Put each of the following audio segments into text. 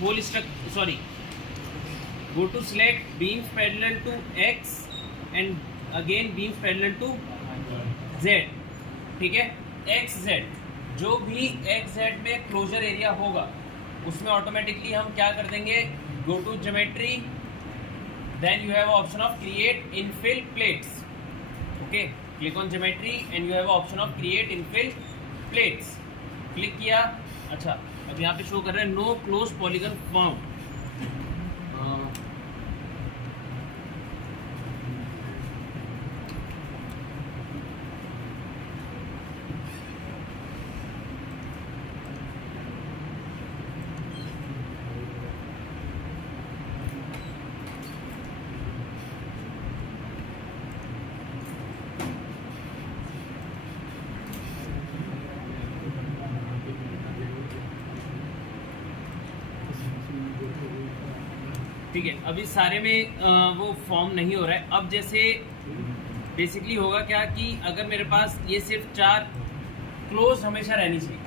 whole structure, sorry, go to select beams parallel to x and again beams parallel to z. ठीक है, x Z, जो भी X Z में closure area होगा उसमें automatically हम क्या कर देंगे, go to geometry, then you have option of create infill plates. Okay, click on geometry and you have option of create infill plates. Click किया. अच्छा, अब यहाँ पे शो कर रहे हैं नो क्लोज पॉलीगन फाउंड. ठीक है, अभी सारे में वो फॉर्म नहीं हो रहा है. अब जैसे बेसिकली होगा क्या कि अगर मेरे पास ये सिर्फ 4 क्लोज हमेशा रहनी चाहिए.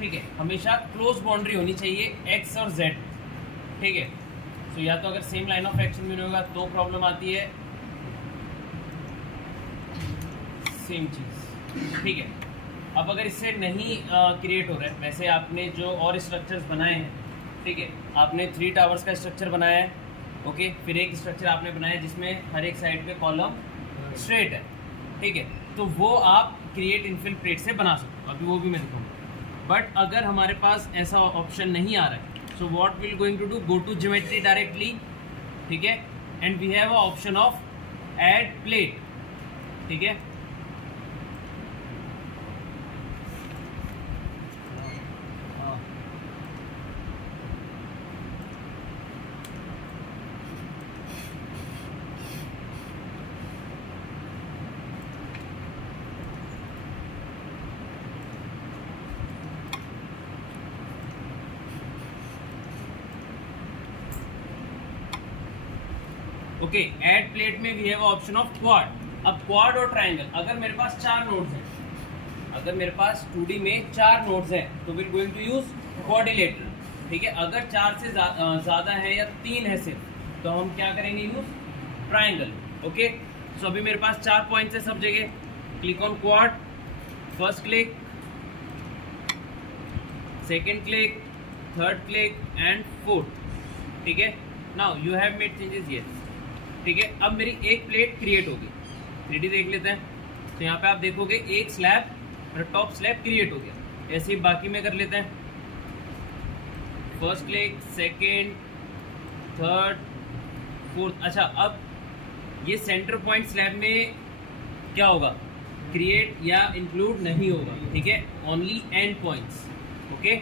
ठीक है, हमेशा क्लोज बाउंड्री होनी चाहिए एक्स और जेड. ठीक है, तो या तो अगर सेम लाइन ऑफ एक्शन में होगा तो प्रॉब्लम आती है, सेम चीज़. ठीक है, अब अगर इससे नहीं क्रिएट हो रहा है, वैसे आपने जो और स्ट्रक्चर्स बनाए हैं, ठीक है, आपने 3 टावर्स का स्ट्रक्चर बनाया है. ओके, फिर एक स्ट्रक्चर आपने बनाया है जिसमें हर एक साइड पे कॉलम स्ट्रेट है. ठीक है, तो वो आप क्रिएट इनफिल प्लेट से बना सकते हो, अभी वो भी मैं दिखाऊंगा. बट अगर हमारे पास ऐसा ऑप्शन नहीं आ रहा है, so what will going to do, go to geometry directly. ठीक है, and we have a option of add plate. ठीक है, ओके, ऐड प्लेट में we have option of quad. अब क्वाड और ट्रायंगल, अगर मेरे पास 4 नोड्स हैं, अगर मेरे पास 2D में 4 नोड्स हैं तो we going to use quadrilateral. ठीक है, अगर 4 से ज़्यादा है या 3 है सिर्फ, तो हम क्या करेंगे, यूज ट्रायंगल. ओके, सो अभी मेरे पास 4 पॉइंट्स है सब जगह. Click on quad, first click, second click, third click and fourth. ठीक है, now you have made changes. Yes, ठीक है, अब मेरी एक प्लेट क्रिएट होगी. 3D देख लेते हैं. तो यहाँ पे आप देखोगे एक स्लैब और टॉप स्लैब क्रिएट हो गया. ऐसे ही बाकी में कर लेते हैं. First click, second, third, fourth. अच्छा, अब ये सेंटर पॉइंट स्लैब में क्या होगा, क्रिएट या इंक्लूड नहीं होगा. ठीक है, ओनली एंड पॉइंट्स. ओके,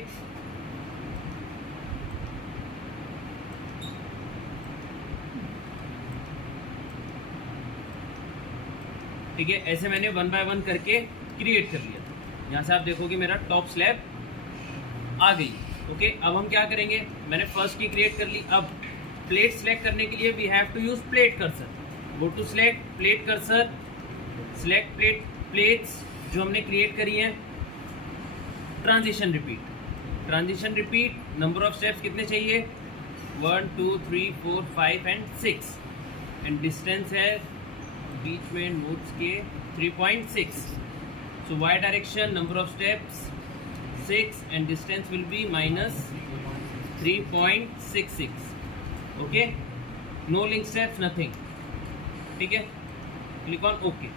ठीक है, ऐसे मैंने 1 बाय 1 करके क्रिएट कर लिया. यहाँ से आप देखोगे मेरा टॉप स्लैब आ गई. ओके, अब हम क्या करेंगे, मैंने फर्स्ट की क्रिएट कर ली. अब प्लेट सेलेक्ट करने के लिए we have to use plate cursor. Go to select plate cursor, select plates जो हमने क्रिएट करी हैं. Transition repeat, transition repeat. Number of steps कितने चाहिए, 1 2 3 4 5 एंड 6. एंड डिस्टेंस है बीच में नोट्स के 3.6. So Y direction, number of steps 6 and distance will be -3.66. Okay, no link steps, nothing. ठीक है, click on okay.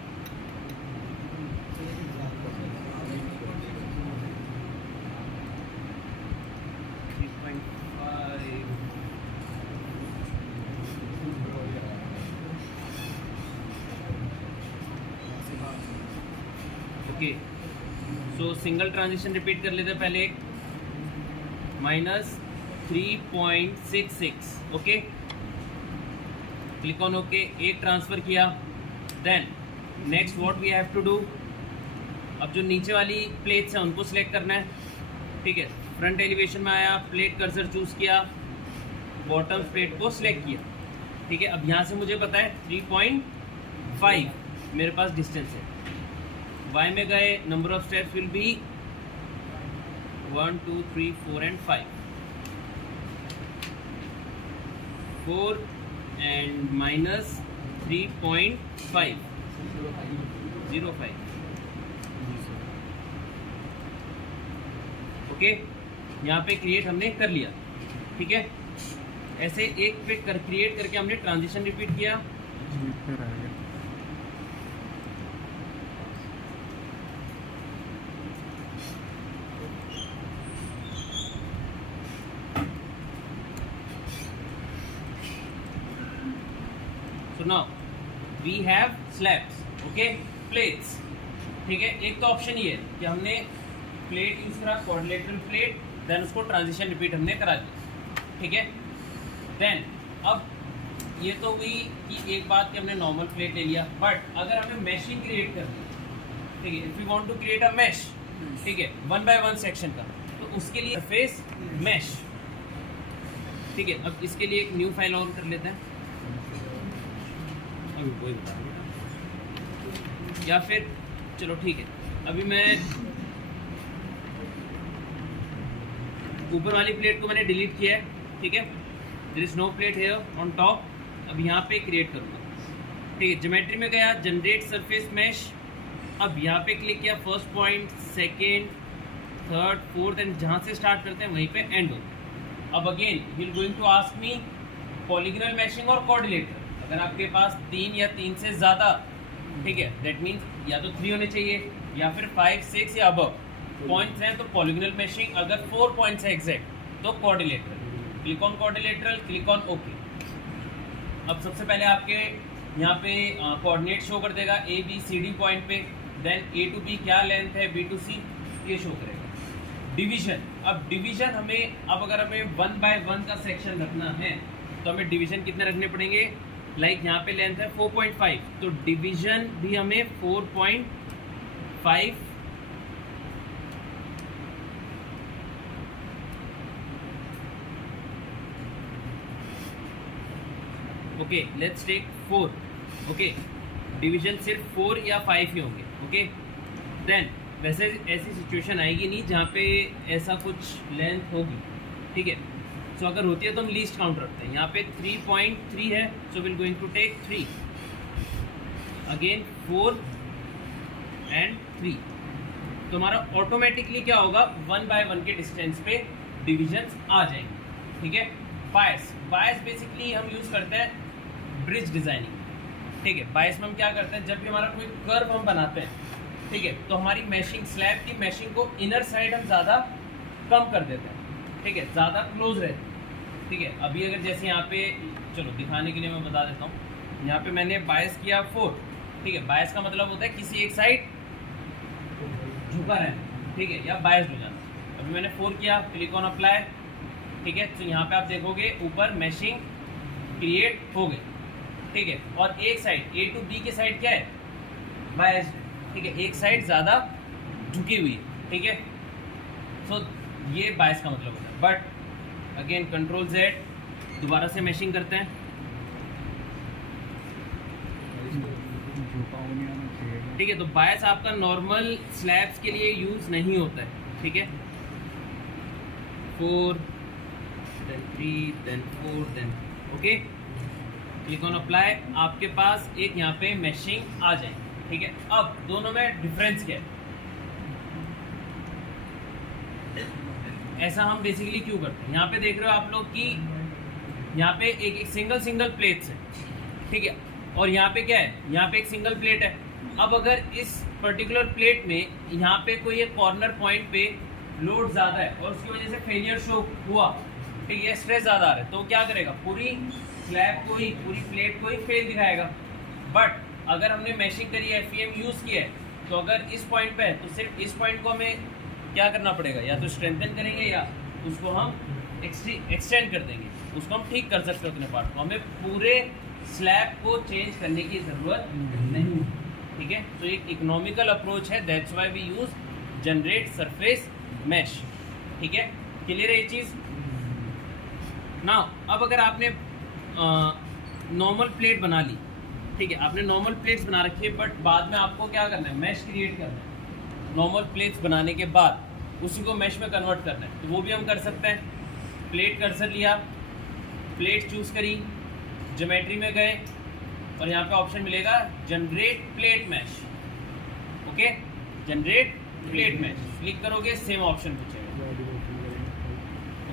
Okay, so single transition repeat कर लेते हैं पहले. -3.66. Okay, click on okay. एक ट्रांसफर किया. Then next what we have to do, अब जो नीचे वाली प्लेट्स हैं उनको सिलेक्ट करना है. ठीक है, फ्रंट एलिवेशन में आया, प्लेट कर्सर चूज किया, बॉटम प्लेट को सिलेक्ट किया. ठीक है, अब यहाँ से मुझे पता है 3.5 मेरे पास डिस्टेंस है. वाई में गए, number of steps will be 1 2 3 4 and 5. 4 and minus 3.5 05। Okay, यहाँ पे क्रिएट हमने कर लिया। ठीक है, ऐसे एक पे क्रिएट करके हमने ट्रांजिशन रिपीट किया। So now we have slabs, okay, plates। ठीक है, एक तो ऑप्शन ये है कि हमने प्लेट यूज करा, क्वाड्रिलेटरल प्लेट, देन उसको ट्रांजिशन रिपीट हमने करा दिया। ठीक है, देन अब ये तो हुई कि एक बात कि हमने नॉर्मल प्लेट ले लिया, बट अगर हमें मैशिंग क्रिएट करनी है, ठीक है, if you want to create a mesh, ठीक है, 1 बाय 1 सेक्शन का, तो उसके लिए सरफेस मैश। ठीक है, अब इसके लिए एक न्यू फाइल ऑन कर लेते हैं, अभी कोई बता या फिर चलो ठीक है, अभी मैं ऊपर वाली प्लेट को मैंने डिलीट किया है। ठीक है, there is no plate here on top. अब यहाँ पे क्रिएट करूँगा। ठीक है, ज्योमेट्री में गया, जनरेट सरफेस मैश। अब यहाँ पे क्लिक किया, first point, second, third, fourth, and जहाँ से स्टार्ट करते हैं वहीं पे एंड होता है। अब again he will going to ask me polygonal meshing और कोऑर्डिनेटर। अगर आपके पास 3 या 3 से ज़्यादा, ठीक है, दैट मीन्स या तो 3 होने चाहिए या फिर 5, 6 या अबव पॉइंट्स हैं तो पॉलीगोनल मैशिंग। अगर 4 पॉइंट्स है एग्जैक्ट तो coordinator. Click on coordinator, click on okay. अब सबसे पहले आपके यहाँ पे कोऑर्डिनेट शो कर देगा ABCD पॉइंट पे, देन A to B क्या लेंथ है, B to C ये शो करेगा। डिवीजन, अब डिवीजन हमें, अब अगर हमें 1 बाय 1 का सेक्शन रखना है तो हमें डिवीजन कितने रखने पड़ेंगे। लाइक यहाँ पे लेंथ है 4.5, तो डिवीजन भी हमें 4.5 okay, let's take 4। Okay, division सिर्फ 4 या 5 ही होंगे। ओके, देन वैसे ऐसी सिचुएशन आएगी नहीं जहाँ पे ऐसा कुछ लेंथ होगी। ठीक है, सो अगर होती है तो हम लीस्ट काउंट रखते हैं। यहाँ पे 3.3 है, so will going to take 3, again 4 and 3। तो हमारा ऑटोमेटिकली क्या होगा, 1 बाय 1 के डिस्टेंस पे डिविजन्स आ जाएंगे। ठीक है, बायस, बायस बेसिकली हम यूज करते हैं ब्रिज डिजाइनिंग। ठीक है, बायस में हम क्या करते हैं, जब भी हमारा कोई कर्व हम बनाते हैं, ठीक है, तो हमारी मैशिंग, स्लैब की मैशिंग को इनर साइड हम ज़्यादा कम कर देते हैं। ठीक है, ज़्यादा क्लोज रहते हैं। ठीक है, अभी अगर जैसे यहाँ पे, चलो दिखाने के लिए मैं बता देता हूँ, यहाँ पे मैंने बायस किया 4। ठीक है, बायस का मतलब होता है किसी एक साइड झुका रहना, ठीक है, या बायस हो जाना। अभी मैंने 4 किया, क्लिक ऑन अप्लाई। ठीक है, तो यहाँ पे आप देखोगे ऊपर मैशिंग क्रिएट हो गई। ठीक है, और एक साइड A to B की साइड क्या है, बायस। ठीक है, एक साइड ज़्यादा झुकी हुई है। ठीक है, सो ये बायस का मतलब होता है। बट अगेन कंट्रोल Z, दोबारा से मैशिंग करते हैं। ठीक है, तो बायस आपका नॉर्मल स्लैब्स के लिए यूज नहीं होता है। ठीक है, 4 then 3 then 4 then okay, click on apply. आपके पास एक यहाँ पे मैशिंग आ जाए। ठीक है, अब दोनों में डिफरेंस क्या है, ऐसा हम बेसिकली क्यों करते हैं। यहाँ पे देख रहे हो आप लोग कि यहाँ पे एक सिंगल प्लेट्स है। ठीक है, और यहाँ पे क्या है, यहाँ पे एक सिंगल प्लेट है। अब अगर इस पर्टिकुलर प्लेट में यहाँ पे कोई एक कॉर्नर पॉइंट पे लोड ज़्यादा है और उसकी वजह से फेलियर शो हुआ, ठीक है, स्ट्रेस ज़्यादा आ रहा है, तो क्या करेगा, पूरी स्लैब को ही, पूरी प्लेट को ही फेल दिखाएगा। बट अगर हमने मैशिंग करी है, FEM यूज़ किया है, तो अगर इस पॉइंट पे है तो सिर्फ इस पॉइंट को हमें क्या करना पड़ेगा, या तो स्ट्रेंथन करेंगे या उसको हम एक्सटेंड कर देंगे, उसको हम ठीक कर सकते हैं अपने पार्ट को। हमें पूरे स्लैब को चेंज करने की ज़रूरत नहीं। ठीक है, तो एक इकोनॉमिकल अप्रोच है, that's why we use generate surface mesh. ठीक है, क्लियर है ये चीज़ ना। अब अगर आपने नॉर्मल प्लेट बना ली, ठीक है, आपने नॉर्मल प्लेट्स बना रखी है, बट बाद में आपको क्या करना है, मैश क्रिएट करना है। नॉर्मल प्लेट्स बनाने के बाद उसी को मैश में कन्वर्ट करना है, तो वो भी हम कर सकते हैं। प्लेट कर्सर लिया, प्लेट चूज़ करी, ज्योमेट्री में गए और यहाँ पे ऑप्शन मिलेगा generate plate mesh. Okay, generate plate mesh click करोगे, सेम ऑप्शन पूछेगा।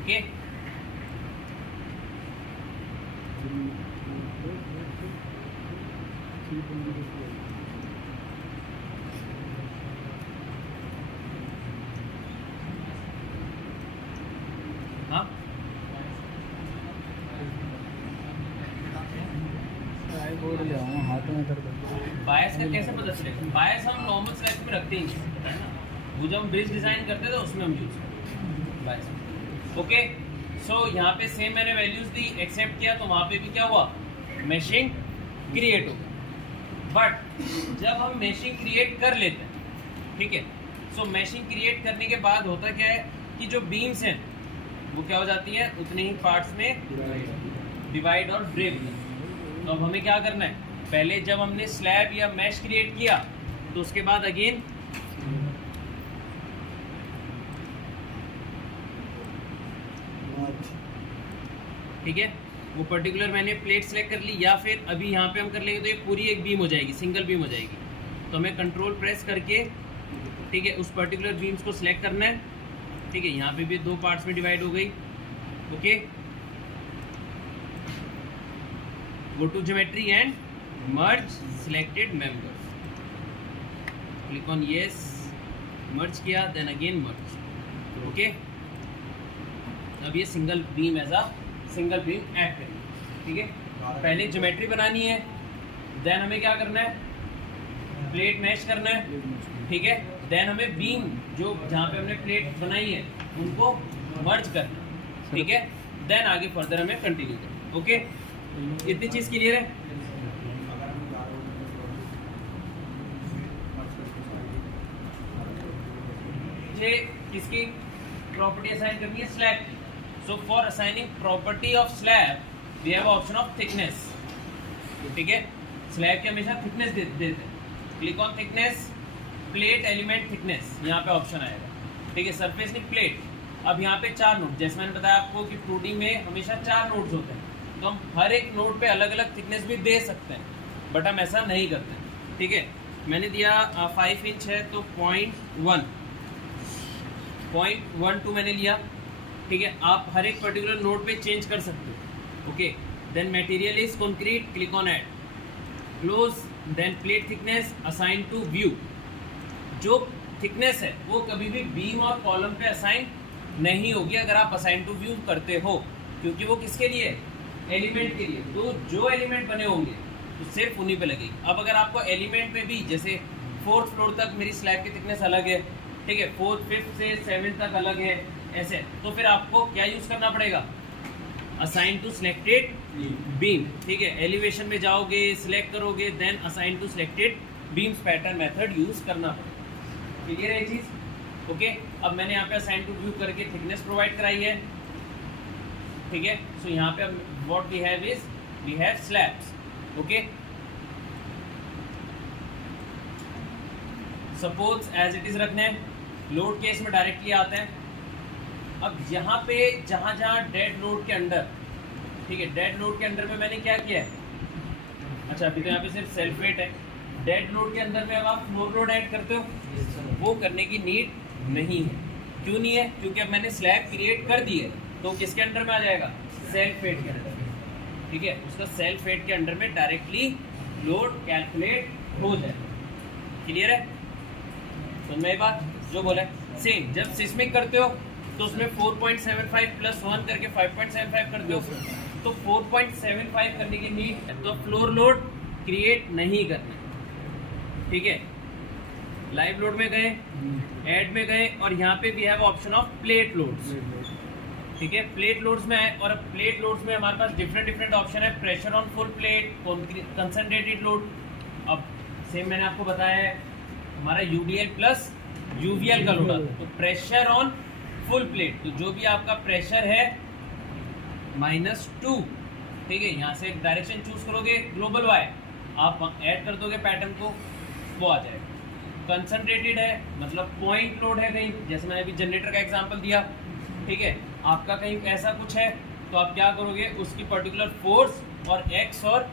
ओके, हाँ बायस का कैसे पता चलेगा? बायस हम नॉर्मल स्लैब में रखते ही नहीं, है ना, वो जब हम ब्रिज डिजाइन करते थे उसमें हम यूज करते हैं बायस। ओके, सो यहाँ पे सेम मैंने वैल्यूज दी, एक्सेप्ट किया, तो वहाँ पे भी क्या हुआ, मैशिंग क्रिएट हो गया। बट जब हम मैशिंग क्रिएट कर लेते हैं, ठीक है, सो मैशिंग क्रिएट करने के बाद होता क्या है कि जो बीम्स हैं वो क्या हो जाती है, उतने ही पार्ट्स में डिवाइड और ब्रेक। तो अब हमें क्या करना है, पहले जब हमने स्लैब या मैश क्रिएट किया तो उसके बाद अगेन ठीक है, वो पर्टिकुलर मैंने प्लेट सेलेक्ट कर ली, या फिर अभी यहाँ पे हम कर लेंगे तो ये पूरी एक बीम हो जाएगी, सिंगल बीम हो जाएगी। तो हमें कंट्रोल प्रेस करके, ठीक है, उस पर्टिकुलर बीम्स को सिलेक्ट करना है। ठीक है, यहाँ पे भी 2 पार्ट्स में डिवाइड हो गई। Okay, go to geometry and merge selected members, click on yes, merge किया, देन अगेन मर्ज। ओके, अब ये single beam as a single beam add करेंगे। ठीक है, पहले ज्योमेट्री बनानी है, देन हमें क्या करना है, प्लेट मैश करना है। ठीक है, देन हमें बीम जो जहाँ पे हमने प्लेट बनाई है उनको मर्ज करना है। ठीक है, देन आगे फर्दर हमें कंटिन्यू करना। ओके, इतनी चीज क्लियर है? मुझे किसकी प्रॉपर्टी असाइन करनी है, स्लैब की। So for assigning property of slab we have option of thickness. ठीक है, स्लैब की हमेशा थिकनेस देते हैं, click on thickness, plate element thickness, यहाँ पे ऑप्शन आएगा। ठीक है, सरफेस नहीं प्लेट। अब यहाँ पे 4 नोड, जैसे मैंने बताया आपको कि 2D में हमेशा 4 नोड्स होते हैं, तो हम हर एक नोड पे अलग अलग थिकनेस भी दे सकते हैं, बट हम ऐसा नहीं करते। ठीक है, मैंने दिया 5 इंच है तो 0.12 मैंने लिया। ठीक है, आप हर एक पर्टिकुलर नोड पे चेंज कर सकते हो। Okay, then material is concrete, click on add, close, then plate thickness assign to view. जो थिकनेस है वो कभी भी बीम और कॉलम पे असाइन नहीं होगी अगर आप असाइन टू व्यू करते हो, क्योंकि वो किसके लिए, एलिमेंट के लिए। तो जो एलिमेंट बने होंगे तो सिर्फ उन्हीं पे लगेगी। अब अगर आपको एलिमेंट में भी, जैसे 4th फ्लोर तक मेरी स्लैब की थिकनेस अलग है, ठीक है, 4th 5th से 7th तक अलग है, ऐसे, तो फिर आपको क्या यूज करना पड़ेगा, असाइन टू सिलेक्टेड बीम। ठीक है, एलिवेशन में जाओगे, सिलेक्ट करोगे, then assign to selected beams pattern method use करना पड़ेगा। क्लियर है ये चीज? ओके, अब मैंने यहाँ पे असाइन टू व्यू करके थिकनेस प्रोवाइड कराई है। ठीक है, सो यहाँ पे what we have is we have slabs. Okay, suppose as it is रखने हैं, लोड केस में डायरेक्टली आते हैं। अब यहाँ पे जहाँ जहाँ डेड लोड के अंडर, ठीक है, डेड लोड के अंडर में मैंने क्या किया है, अच्छा अभी तो यहाँ पे सिर्फ सेल्फ वेट है, डेड लोड के अंदर में अब आप फ्लोर लोड ऐड करते हो, वो करने की नीड नहीं है। क्यों नहीं है? क्योंकि अब मैंने स्लैब क्रिएट कर दी है, तो किसके अंडर में आ जाएगा, सेल्फ वेट के अंडर। ठीक है, उसका सेल्फ वेट के अंडर में डायरेक्टली लोड कैलकुलेट हो जाएगा। क्लियर है? समझ में बात जो बोला है? सेम जब सिस्मिक करते हो तो उसमें 4.75 प्लस 1 करके 5.75 करते हो, तो 4.75 करने की नीड है, तो फ्लोर लोड क्रिएट नहीं करना। ठीक है, लाइव लोड में गए, ऐड में गए, और यहाँ पे भी have option of plate loads. ठीक है, प्लेट लोड्स में है, और अब प्लेट लोड्स में हमारे पास डिफरेंट ऑप्शन है, pressure on full plate, concentrated load. अब सेम मैंने आपको बताया है, हमारा यूडीएल प्लस यूवीएल का लोड आता है, तो प्रेशर ऑन फुल प्लेट, तो जो भी आपका प्रेशर है -2। ठीक है, यहाँ से एक डायरेक्शन चूज करोगे, ग्लोबल वाई, आप ऐड कर दोगे पैटर्न को, वो आ जाएगा। कंसंट्रेटेड है मतलब पॉइंट लोड है कहीं, जैसे मैंने अभी जनरेटर का एग्जांपल दिया। ठीक है, आपका कहीं ऐसा कुछ है तो आप क्या करोगे, उसकी पर्टिकुलर फोर्स और एक्स और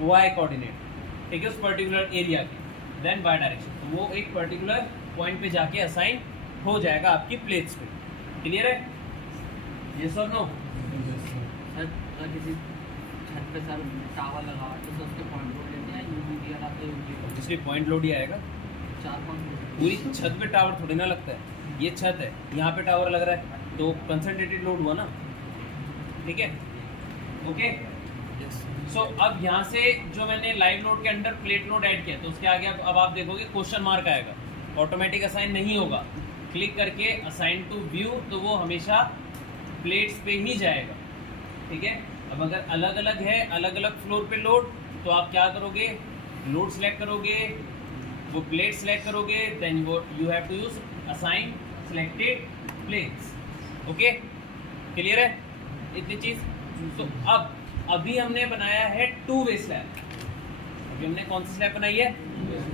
वाई कोऑर्डिनेट, ठीक है, उस पर्टिकुलर एरिया की, देन वाई डायरेक्शन, तो वो एक पर्टिकुलर पॉइंट पे जाके असाइन हो जाएगा आपकी प्लेट्स पे। क्लियर है? यस और नो? सर किसी छत पे सर टावर लगा तो सर उसके पॉइंट लोड लेते हैं, यूवी दिया जाता है, यूवी जिसके पॉइंट लोड ही आएगा। 4 पॉइंट पूरी छत पे टावर थोड़ी ना लगता है, ये छत है, यहाँ पे टावर लग रहा है, तो कंसंट्रेटेड लोड हुआ ना, ठीक है, ओके। सो अब यहाँ से जो मैंने लाइव लोड के अंदर प्लेट लोड ऐड किया, तो उसके आगे अब आप देखोगे क्वेश्चन मार्क आएगा, ऑटोमेटिक असाइन नहीं होगा। क्लिक करके असाइन टू व्यू, तो वो हमेशा प्लेट्स पे ही जाएगा, ठीक है। अब अगर अलग अलग है, अलग अलग फ्लोर पे लोड, तो आप क्या करोगे, लोड सेलेक्ट करोगे, वो प्लेट सेलेक्ट करोगे, देन वो you have to use assign selected plates. Okay, clear है इतनी चीज? तो अब अभी हमने बनाया है 2 वे स्लैब। अभी हमने कौन सी स्लैब बनाई है?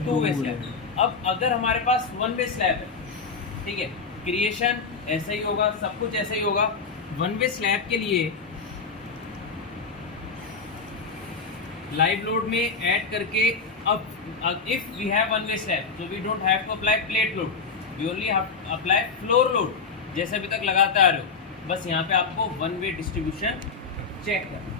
2 वे स्लैब। अब अगर हमारे पास 1 वे स्लैब है, ठीक है, क्रिएशन ऐसा ही होगा, सब कुछ ऐसा ही होगा। 1 वे स्लैब के लिए लाइव लोड में ऐड करके, अब if we have 1 way slab, तो we don't have to apply plate load, we only have apply floor load, जैसे अभी तक लगाते आ रहे हो। बस यहाँ पे आपको 1 वे डिस्ट्रीब्यूशन चेक करना,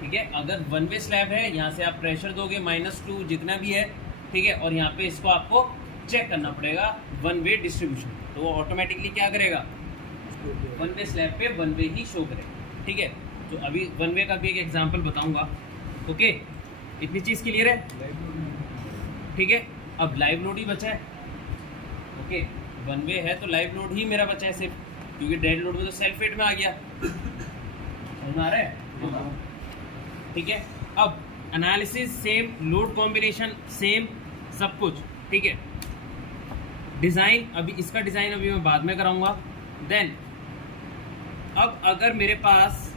ठीक है। अगर 1 वे स्लैब है, यहाँ से आप प्रेशर दोगे -2 जितना भी है, ठीक है, और यहाँ पे इसको आपको चेक करना पड़ेगा 1 वे डिस्ट्रीब्यूशन, तो वो ऑटोमेटिकली क्या करेगा, 1 वे स्लैब पे 1 वे ही शो करेगा, ठीक है। तो अभी 1 वे का भी एक एग्जांपल बताऊंगा। ओके, इतनी चीज़ क्लियर है? ठीक है, अब लाइव लोड ही बचा है। ओके, 1 वे है तो लाइव लोड ही मेरा बचा है सिर्फ, क्योंकि डेड लोड में तो सेल्फ वेट में आ गया, समझ में आ रहा है? ठीक है, अब analysis same, load combination same, सब कुछ ठीक है। डिज़ाइन, अभी इसका डिज़ाइन अभी मैं बाद में कराऊंगा। देन अब अगर मेरे पास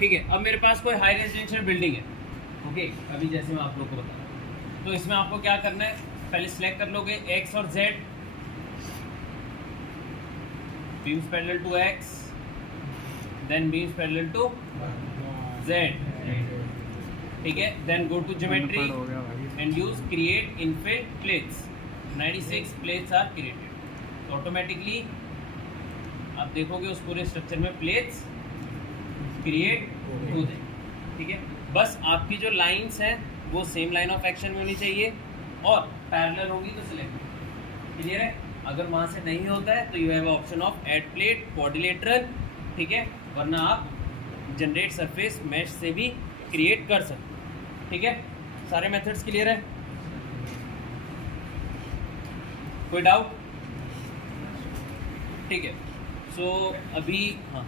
ठीक है, अब मेरे पास कोई हाई रेजिडेंशियल बिल्डिंग है, ओके, अभी जैसे मैं आप लोग को बता रहा हूँ, तो इसमें आपको क्या करना है, पहले सिलेक्ट कर लोगे एक्स और Z, beams parallel to X, then beams parallel to Z, ठीक है। Then go to geometry and use create infill plates, 96 plates are created. तो ऑटोमेटिकली आप देखोगे उस पूरे स्ट्रक्चर में प्लेट्स क्रिएट हो जाए, ठीक है। बस आपकी जो लाइंस हैं वो सेम लाइन ऑफ एक्शन में होनी चाहिए और पैरेलल होगी तो सिलेक्ट, क्लियर है। अगर वहाँ से नहीं होता है तो you have option of add plate, quadrilateral, ठीक है, वरना आप जनरेट सरफेस मैश से भी क्रिएट कर सकते, ठीक है। सारे मेथड्स क्लियर है? कोई डाउट? ठीक है, सो अभी हाँ